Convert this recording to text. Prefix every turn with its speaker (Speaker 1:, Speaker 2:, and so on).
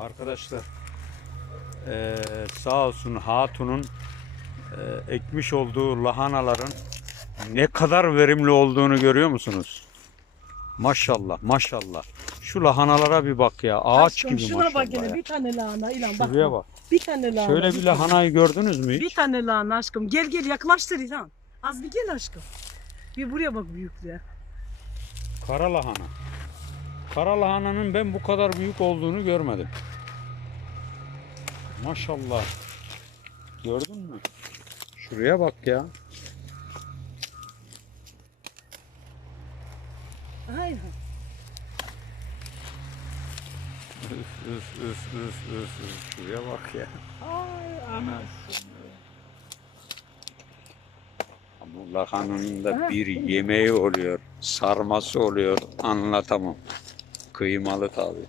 Speaker 1: Arkadaşlar eee, sağ olsun Hatun'un eee, ekmiş olduğu lahanaların ne kadar verimli olduğunu görüyor musunuz? Maşallah maşallah. Şu lahanalara bir bak ya. Ağaç
Speaker 2: Aşkım,
Speaker 1: gibi
Speaker 2: Şuna
Speaker 1: maşallah.
Speaker 2: bak yine bir tane lahana ilan bak.
Speaker 1: Şuraya bak.
Speaker 2: Bir tane lahana.
Speaker 1: Şöyle bir lahanayı gördünüz mü
Speaker 2: Bir
Speaker 1: hiç?
Speaker 2: tane lahana aşkım. Gel gel yaklaştır İlhan. Az bir gel aşküm. Bir buraya bak büyüklüğe.
Speaker 1: Kara lahana. Kara lahananın ben bu kadar büyük olduğunu görmedim. Maşallah. Gördün mü? Şuraya bak ya.
Speaker 2: Aynen.
Speaker 1: Üf üf üf üf üf üf. Şuraya bak ya.
Speaker 2: Ay anasını.
Speaker 1: Bu lahananın da bir yemeği oluyor. Sarması oluyor. Anlatamam. Kıymalı tabii.